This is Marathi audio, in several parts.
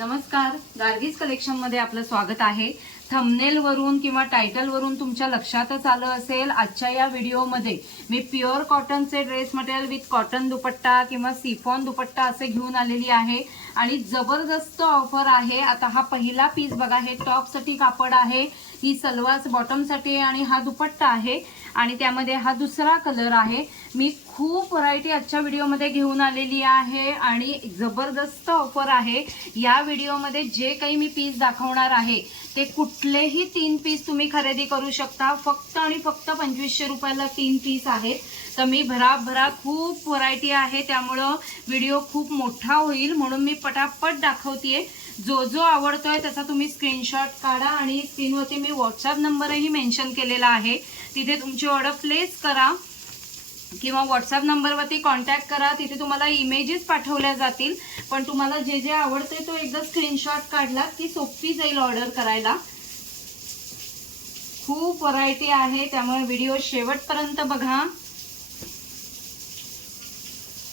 नमस्कार. गार्गीज कलेक्शनमध्ये आपलं स्वागत आहे. थंबनेल वरून किंवा टायटल वरून तुमच्या लक्षातच आलं असेल आजच्या या व्हिडिओमध्ये मी प्युअर कॉटनचे dress material with cotton dupatta किंवा सिफॉन दुपट्टा असे घेऊन आलेली आहे. आणि जबरदस्त ऑफर आहे. आता हा पहिला पीस बघा हे टॉपसाठी कापड आहे. ही सलवार बॉटमसाठी आणि हा दुपट्टा आहे. आणि त्यामध्ये हा दुसरा कलर आहे. मी खूप व्हरायटी आजच्या व्हिडिओमध्ये घेऊन आलेली आहे आणि जबरदस्त ऑफर आहे. या व्हिडिओमध्ये जे काही मी पीस दाखवणार आहे ते कुठलेही तीन पीस तुम्ही खरेदी करू शकता. फक्त आणि फक्त पंचवीसशे रुपयाला तीन पीस आहेत. तर मी भराभरा खूप व्हरायटी आहे. त्यामुळं व्हिडिओ खूप मोठा होईल म्हणून मी पटापट दाखवतेय. जो जो आवडतोय त्याचा तुम्ही स्क्रीनशॉट काढा आणि स्क्रीनवरती मी व्हॉट्सअप नंबरही मेन्शन केलेला आहे. तिथे तुमची ऑर्डर प्लेस करा किंवा व्हॉट्सअप नंबरवरती कॉन्टॅक्ट करा. तिथे तुम्हाला इमेजेस पाठवल्या जातील. पण तुम्हाला जे जे आवडते तो एकदा स्क्रीनशॉट काढला की सोपी जाईल ऑर्डर करायला. खूप व्हरायटी आहे. त्यामुळे व्हिडिओ शेवटपर्यंत बघा.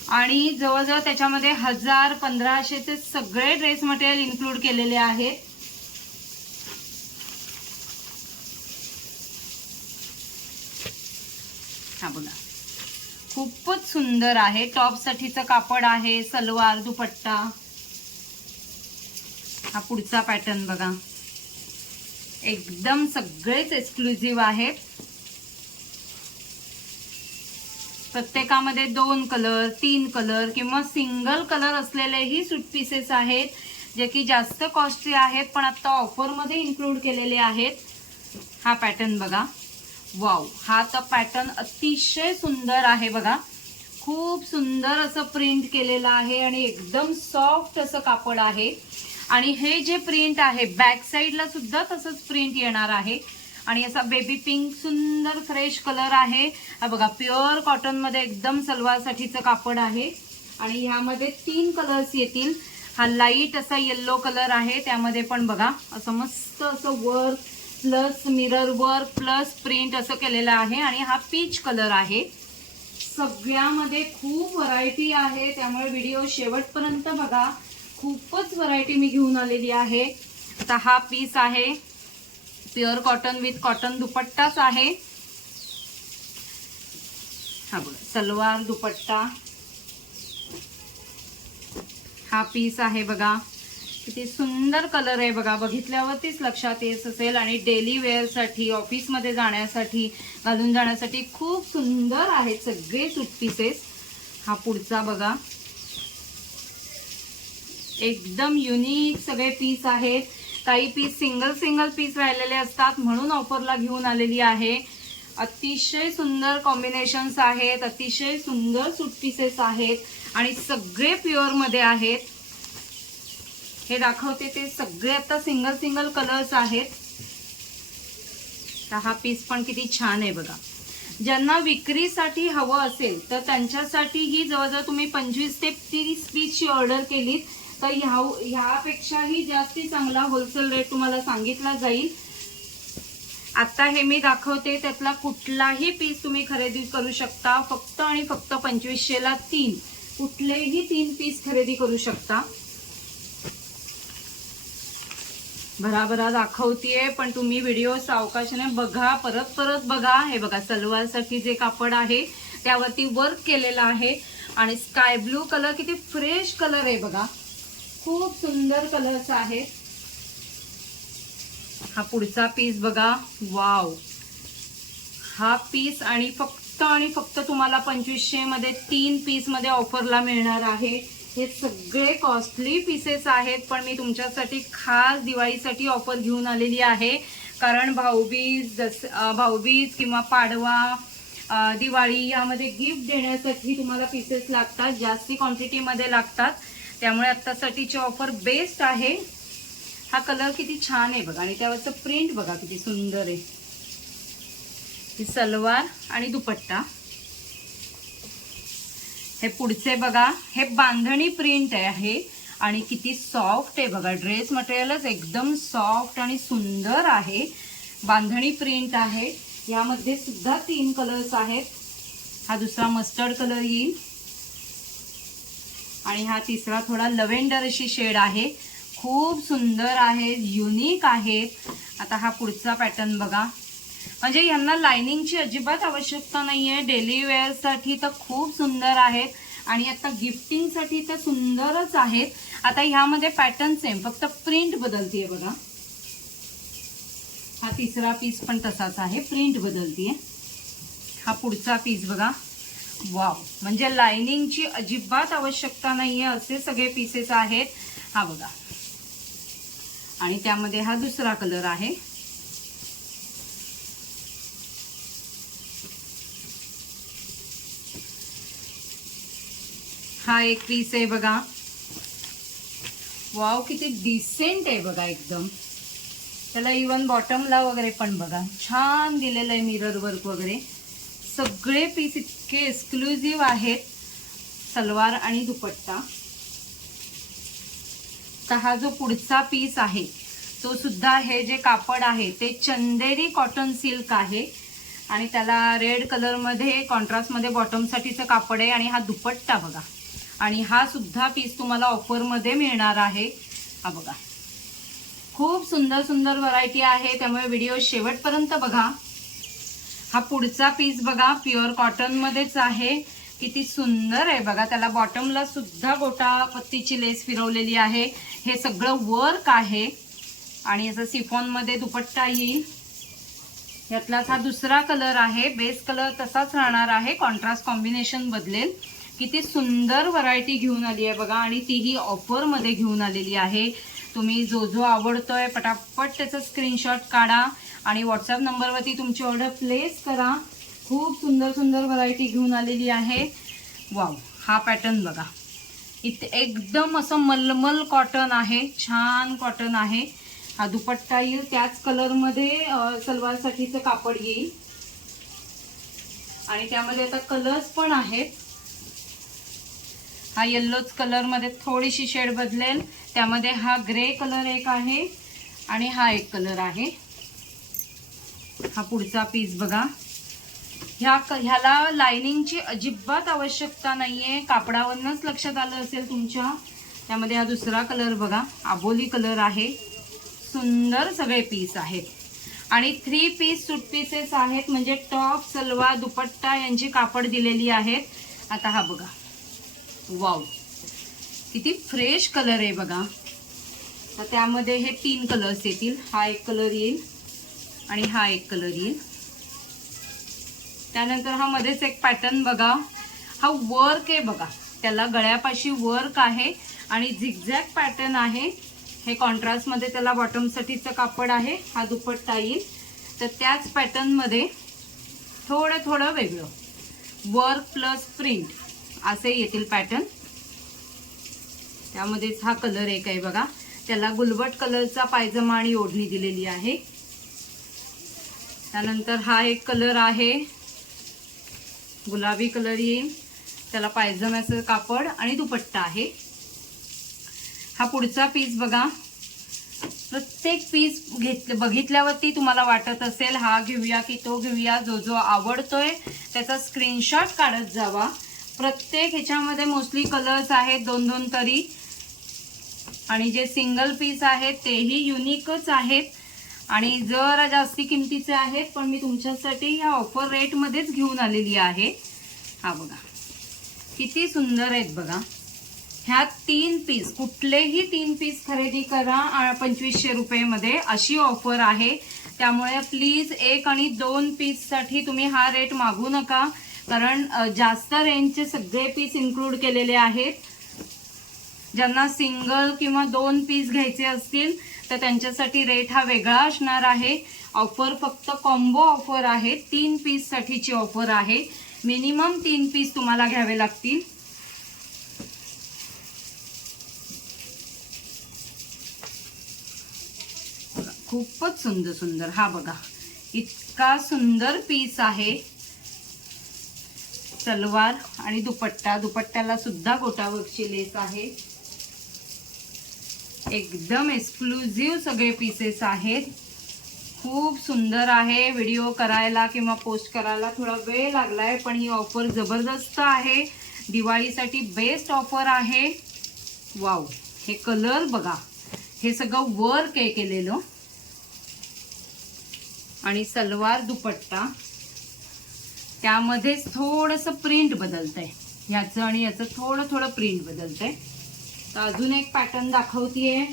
आणि जवळजवळ त्याच्यामध्ये हजार पंधराशेचे सगळे ड्रेस मटेरियल इन्क्लूड केलेले आहेत. हा बघा. खूपच सुंदर आहे. टॉपसाठीचं कापड आहे सलवार दुपट्टा. हा पुढचा पॅटर्न बघा. एकदम सगळेच एक्सक्लुझिव्ह आहेत. प्रत्येकामध्ये दोन कलर तीन कलर किंवा सिंगल कलर असलेलेही सूट पीसेस आहेत जे की जास्त कॉस्टली आहेत पण आता ऑफरमध्ये इन्क्लूड केलेले आहेत. हा पॅटर्न बघा. वाव हा तर पॅटर्न अतिशय सुंदर आहे बघा. खूप सुंदर असं प्रिंट केलेलं आहे आणि एकदम सॉफ्ट असं कापड आहे. आणि हे जे प्रिंट आहे बॅक साईडला सुद्धा तसंच प्रिंट येणार आहे. आणि असा बेबी पिंक सुंदर फ्रेश कलर आहे. बघा प्युअर कॉटनमध्ये एकदम सलवारसाठीचं कापड आहे. आणि ह्यामध्ये तीन कलर्स येतील. हा लाइट असा येल्लो कलर आहे. त्यामध्ये पण बघा असं मस्त असं work plus mirror work plus print असं केलेलं आहे आणि हा पीच कलर आहे. सगळ्यामध्ये खूप व्हरायटी आहे. त्यामुळे व्हिडिओ शेवटपर्यंत बघा. खूपच व्हरायटी मी घेऊन आलेली आहे. आता हा पीस आहे. प्युअर कॉटन विथ कॉटन दुपट्टाच आहे. हा बघा सलवार दुपट्टा. हा पीस आहे बघा. किती सुंदर कलर आहे बघा. बघितल्यावरतीच लक्षात येत असेल. आणि डेली वेअरसाठी ऑफिसमध्ये जाण्यासाठी घालून जाण्यासाठी खूप सुंदर आहेत सगळे सुटपीसेस हा पुढचा बघा. एकदम युनिक सगळे पीस आहेत. काही पीस सिंगल सिंगल पीस राहिलेले असतात म्हणून ऑफरला घेऊन आलेली आहे. अतिशय सुंदर कॉम्बिनेशन्स आहेत. अतिशय सुंदर सुटपीसेस आहेत. आणि सगळे प्युअरमध्ये आहेत. हे दाखवते ते सगळे आता सिंगल सिंगल कलर्स आहेत. तर हा पीस पण किती छान आहे बघा. ज्यांना विक्रीसाठी हवं असेल तर त्यांच्यासाठीही जवळजवळ तुम्ही पंचवीस ते तीस पीसची ऑर्डर केलीत. तर ह्या ह्यापेक्षाही जास्ती चांगला होलसेल रेट तुम्हाला सांगितला जाईल. आता हे मी दाखवते त्यातला कुठलाही पीस तुम्ही खरेदी करू शकता. फक्त आणि फक्त पंचवीसशेला तीन. कुठलेही तीन पीस खरेदी करू शकता. भराभरा दाखवतीये पण तुम्ही व्हिडिओ सावकाशाने बघा परत परत बघा. हे बघा सलवारसाठी जे कापड आहे त्यावरती वर्क केलेलं आहे. आणि स्काय ब्लू कलर किती फ्रेश कलर आहे बघा. खूप सुंदर कलर्स आहेत. हा पुढचा पीस बघा. वाव हा पीस आणि फक्त आणि फक्त तुम्हाला पंचवीसशे मध्ये तीन पीसमध्ये ऑफरला मिळणार आहे. हे सगळे कॉस्टली पीसेस आहेत पण मी तुमच्यासाठी खास दिवाळीसाठी ऑफर घेऊन आलेली आहे. कारण भाऊबीज जस भाऊबीज किंवा पाडवा दिवाळी यामध्ये गिफ्ट देण्यासाठी तुम्हाला पीसेस लागतात जास्ती क्वांटिटीमध्ये लागतात. त्यामुळे आत्तासाठीची ऑफर बेस्ट आहे. हा कलर किती छान आहे बघा आणि त्यावरचं प्रिंट बघा किती सुंदर आहे. ही सलवार आणि दुपट्टा. हे पुढचे बघा हे बांधणी प्रिंट आहे आणि किती सॉफ्ट आहे बघा. ड्रेस मटेरियलच एकदम सॉफ्ट आणि सुंदर आहे. बांधणी प्रिंट आहे. यामध्ये सुद्धा तीन कलर्स आहेत. हा दुसरा मस्टर्ड कलर येईल. आणि हा तिसरा थोडा लव्हेंडर अशी शेड आहे. खूप सुंदर आहे युनिक आहेत. आता हा पुढचा पॅटर्न बघा. म्हणजे यांना लायनिंगची अजिबात आवश्यकता नाहीये. डेली वेअरसाठी तर खूप सुंदर आहेत. आणि आता गिफ्टिंगसाठी तर सुंदरच आहेत. आता ह्यामध्ये पॅटर्न सेम फक्त प्रिंट बदलतीये बघा. हा तिसरा पीस पण तसाच आहे. प्रिंट बदलतीये. हा पुढचा पीस बघा. वाव म्हणजे लायनिंगची अजिबात आवश्यकता नाहीये. असे सगळे पीसेस आहेत. हा बघा. आणि त्यामध्ये हा दुसरा कलर आहे. हा एक पीस आहे बघा. वाव किती डिसेंट आहे बघा एकदम. त्याला इवन बॉटमला वगैरे पण बघा. छान दिलेलं आहे मिरर वर्क वगैरे. सगळे पीस इतके एक्सक्लुझिव्ह आहेत. सलवार आणि दुपट्टा. तर हा जो पुढचा पीस आहे तो सुद्धा हे जे कापड आहे ते चंदेरी कॉटन सिल्क आहे. आणि त्याला रेड कलरमध्ये कॉन्ट्रास्टमध्ये बॉटमसाठीचं कापड आहे आणि हा दुपट्टा बघा. आणि हा सुद्धा पीस तुम्हाला ऑफरमध्ये मिळणार आहे. हा बघा. खूप सुंदर सुंदर व्हरायटी आहे. त्यामुळे व्हिडिओ शेवटपर्यंत बघा. हा पुढचा पीस बघा प्युअर कॉटनमध्येच आहे. किती सुंदर आहे बघा. त्याला बॉटमला सुद्धा गोटा पत्तीची लेस फिरवलेली आहे. हे सगळं वर्क आहे. आणि असं सिफॉनमध्ये दुपट्टा येईल. यातलाच हा दुसरा कलर आहे. बेस कलर तसाच राहणार आहे. कॉन्ट्रास्ट कॉम्बिनेशन बदलेल. किती सुंदर व्हरायटी घेऊन आली आहे बघा आणि तीही ऑफरमध्ये घेऊन आलेली आहे. तुम्ही जो जो आवडतोय पटापट त्याचा स्क्रीनशॉट काढा आणि व्हॉट्सअप नंबरवरती तुमची ऑर्डर प्लेस करा. खूप सुंदर सुंदर व्हरायटी घेऊन आलेली आहे. वाव हा पॅटर्न बघा. इथे एकदम असं मलमल कॉटन आहे छान कॉटन आहे. हा दुपट्टा येईल त्याच कलरमध्ये सलवारसाठीचं कापड येईल. आणि त्यामध्ये आता कलर्स पण आहेत. हा येल्लोच कलरमध्ये थोडीशी शेड बदलेल. त्यामध्ये हा ग्रे कलर एक आहे आणि हा एक कलर आहे. हा पुढचा पीस बघा. ह्या क- ह्याला लायनिंगची अजिबात आवश्यकता नाही आहे कापडावरूनच लक्षात आलं असेल तुमच्या. त्यामध्ये हा दुसरा कलर बघा. आबोली कलर आहे. सुंदर सगळे पीस आहेत. आणि थ्री पीस सूट पीसेस आहेत. म्हणजे टॉप सलवार दुपट्टा यांची कापड दिलेली आहेत. आता हा बघा. वाव किती फ्रेश कलर आहे बघा. तर त्यामध्ये हे तीन कलर्स येतील. हा एक कलर येईल आणि हा एक कलर येईल. त्यानंतर हा मध्येच एक पॅटर्न बघा. हा वर्क आहे बघा. त्याला गळ्यापाशी वर्क आहे आणि झिगझॅग पॅटर्न आहे. हे कॉन्ट्रास्टमध्ये त्याला बॉटमसाठीचं कापड आहे. हा दुपट्टा येईल. तर त्याच पॅटर्नमध्ये थोडं थोडं वेगळं. वर्क प्लस प्रिंट असे येतील पॅटर्न त्यामध्येच हा कलर एक आहे बघा. त्याला गुलबट कलरचा पायजमा आणि ओढणी दिलेली आहे. त्यानंतर हा एक कलर आहे. गुलाबी कलर येईल. त्याला पायजम्याचं कापड आणि दुपट्टा आहे. हा पुढचा पीस बघा. प्रत्येक पीस घेत बघितल्यावरती तुम्हाला वाटत असेल हा घेऊया की तो घेऊया. जो जो आवडतोय त्याचा स्क्रीनशॉट काढत जावा. प्रत्येक ह्याच्यामध्ये मोस्टली कलर्स आहेत दोन दोन तरी. आणि जे सिंगल पीस आहेत तेही युनिकच आहेत. आणि जरा जास्ती किमतीचे आहेत पण मी तुमच्यासाठी ह्या ऑफर रेटमध्येच घेऊन आलेली आहे. हा बघा. किती सुंदर आहेत बघा. ह्या तीन पीस कुठलेही तीन पीस खरेदी करा पंचवीसशे रुपयेमध्ये अशी ऑफर आहे. त्यामुळे प्लीज एक आणि दोन पीससाठी तुम्ही हा रेट मागू नका. कारण जास्त रेंजचे सगळे पीस इन्क्लूड केलेले आहेत. ज्यांना सिंगल किंवा दोन पीस घ्यायचे असतील तर त्यांच्यासाठी रेट हा वेगळा असणार आहे. ऑफर फक्त कॉम्बो ऑफर आहे तीन पीससाठीची ऑफर आहे. मिनिमम तीन पीस तुम्हाला घ्यावे लागतील. खूपच सुंदर सुंदर. हा बघा इतका सुंदर पीस आहे. सलवार आणि दुपट्टा. दुपट्ट्याला सुद्धा गोटावरची लेस आहे. एकदम एक्सक्लुझिव्ह सगळे पीसेस आहेत. खूप सुंदर आहे. व्हिडिओ करायला किंवा पोस्ट करायला थोडा वेळ लागलाय पण ही ऑफर जबरदस्त आहे. दिवाळीसाठी बेस्ट ऑफर आहे. वाव हे कलर बघा. हे सगळं वर्क आहे केलेलं. आणि सलवार दुपट्टा. त्यामध्येच थोडंसं प्रिंट बदलतंय. ह्याचं आणि याचं थोडं थोडं प्रिंट बदलतंय. तर अजून एक पॅटर्न दाखवतीये.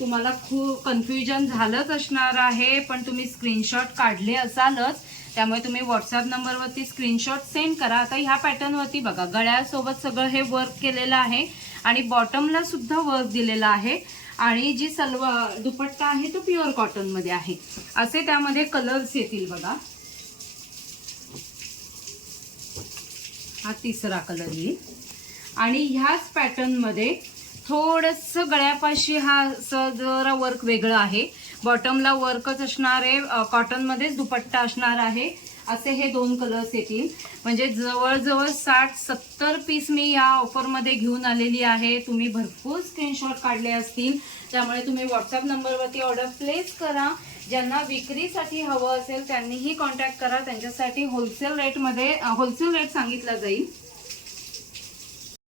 तुम्हाला खूप कन्फ्युजन झालंच असणार आहे पण तुम्ही स्क्रीनशॉट काढले असालच. त्यामुळे तुम्ही व्हॉट्सअप नंबरवरती स्क्रीनशॉट सेंड करा. आता ह्या पॅटर्नवरती बघा गळ्यासोबत सगळं हे वर्क केलेलं आहे आणि बॉटमला सुद्धा वर्क दिलेलं आहे. आणि जी सलवार दुपट्टा आहे तो प्युअर कॉटनमध्ये आहे. असे त्यामध्ये कलर्स येतील बघा. हा तिसरा कलर येईल आणि ह्याच पॅटर्नमध्ये थोडंसं गळ्यापाशी हा असं जरा वर्क वेगळं आहे. बॉटमला वर्कच असणार आहे कॉटनमध्येच दुपट्टा असणार आहे. असे हे दोन कलर्स येतील. म्हणजे जवळजवळ साठ सत्तर पीस मी या ऑफरमध्ये घेऊन आलेली आहे. तुम्ही भरपूर स्क्रीनशॉट काढले असतील. त्यामुळे तुम्ही व्हॉट्सअप नंबरवरती ऑर्डर प्लेस करा. ज्यांना विक्रीसाठी हवं असेल त्यांनीही कॉन्टॅक्ट करा. त्यांच्यासाठी होलसेल रेटमध्ये होलसेल रेट सांगितला जाईल.